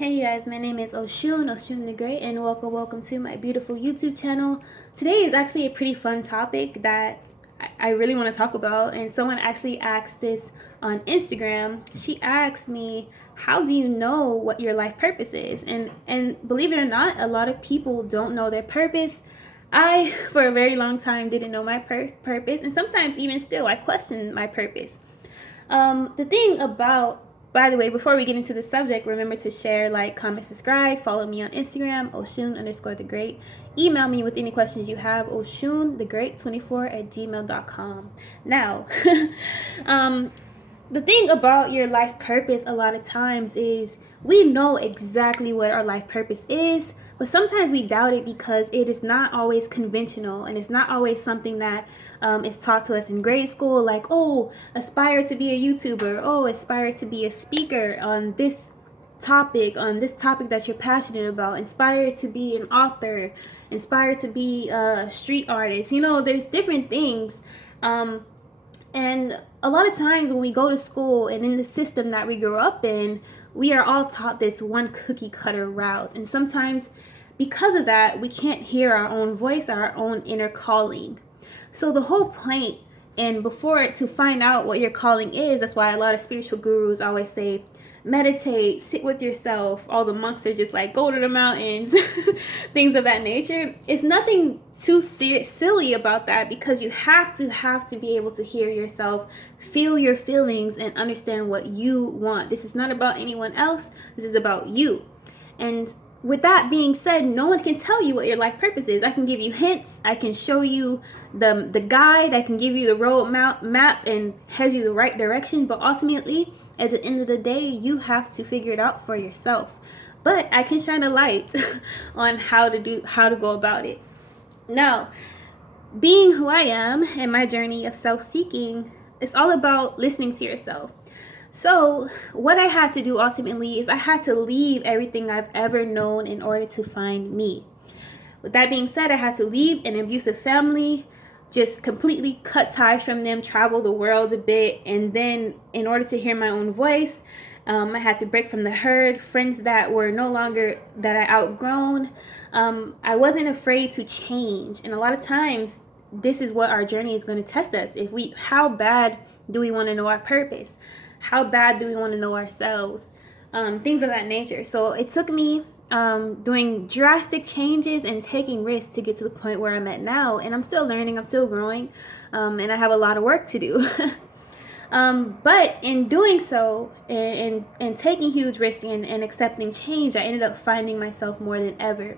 Hey you guys, my name is Oshun the Great, and welcome to my beautiful YouTube channel. Today is actually a pretty fun topic that I really want to talk about, and someone actually asked this on Instagram. She asked me, how do you know what your life purpose is? And believe it or not, a lot of people don't know their purpose. I, for a very long time, didn't know my purpose, and sometimes even still, I question my purpose. The thing about, by the way, before we get into the subject, remember to share, like, comment, subscribe, follow me on Instagram, Oshun_the_great. Email me with any questions you have, oshunthegreat24@gmail.com. Now, the thing about your life purpose a lot of times is we know exactly what our life purpose is, but sometimes we doubt it because it is not always conventional, and it's not always something that is taught to us in grade school, like, oh, aspire to be a YouTuber, oh, aspire to be a speaker on this topic that you're passionate about, inspire to be an author, inspire to be a street artist. There's different things. And a lot of times when we go to school and in the system that we grew up in, we are all taught this one cookie cutter route. And sometimes because of that, we can't hear our own voice, our own inner calling. So the whole point, and to find out what your calling is, that's why a lot of spiritual gurus always say, meditate, sit with yourself. All the monks are just like, go to the mountains, things of that nature. It's nothing too silly about that, because you have to be able to hear yourself, feel your feelings, and understand what you want. This is not about anyone else. This is about you. And with that being said, no one can tell you what your life purpose is. I can give you hints. I can show you the guide. I can give you the road map and head you the right direction. But ultimately, at the end of the day, you have to figure it out for yourself. But I can shine a light on how to go about it. Now, being who I am and my journey of self-seeking, it's all about listening to yourself. So what I had to do ultimately is I had to leave everything I've ever known in order to find me. With that being said, I had to leave an abusive family, just completely cut ties from them, travel the world a bit, and then in order to hear my own voice, I had to break from the herd, friends that were no longer, that I outgrown. I wasn't afraid to change, and a lot of times this is what our journey is going to test us. How bad do we want to know our purpose? How bad do we want to know ourselves? Things of that nature. So it took me doing drastic changes and taking risks to get to the point where I'm at now. And I'm still learning, I'm still growing, and I have a lot of work to do. But in doing so, and taking huge risks and accepting change, I ended up finding myself more than ever.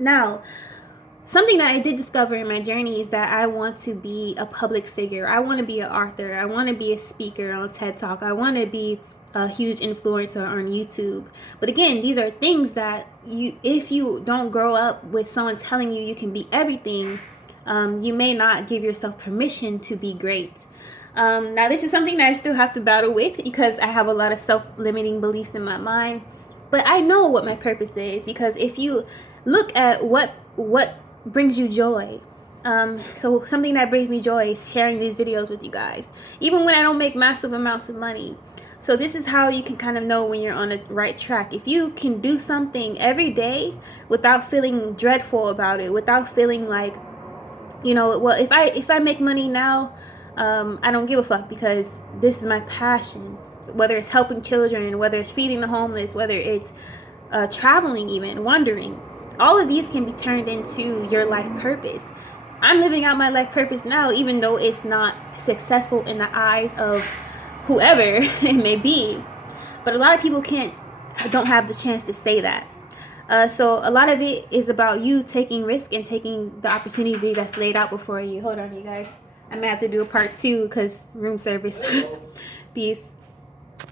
Now, something that I did discover in my journey is that I want to be a public figure. I want to be an author. I want to be a speaker on TED Talk. I want to be a huge influencer on YouTube. But again, these are things that if you don't grow up with someone telling you can be everything, you may not give yourself permission to be great. Now, this is something that I still have to battle with because I have a lot of self-limiting beliefs in my mind. But I know what my purpose is, because if you look at what brings you joy. So something that brings me joy is sharing these videos with you guys, even when I don't make massive amounts of money. So this is how you can kind of know when you're on the right track. If you can do something every day without feeling dreadful about it, without feeling like, well, if I make money now, I don't give a fuck, because this is my passion. Whether it's helping children, whether it's feeding the homeless, whether it's traveling, even wandering. All of these can be turned into your life purpose. I'm living out my life purpose now, even though it's not successful in the eyes of whoever it may be. But a lot of people don't have the chance to say that. So a lot of it is about you taking risk and taking the opportunity that's laid out before you. Hold on, you guys. I may have to do a part 2 because room service. Peace.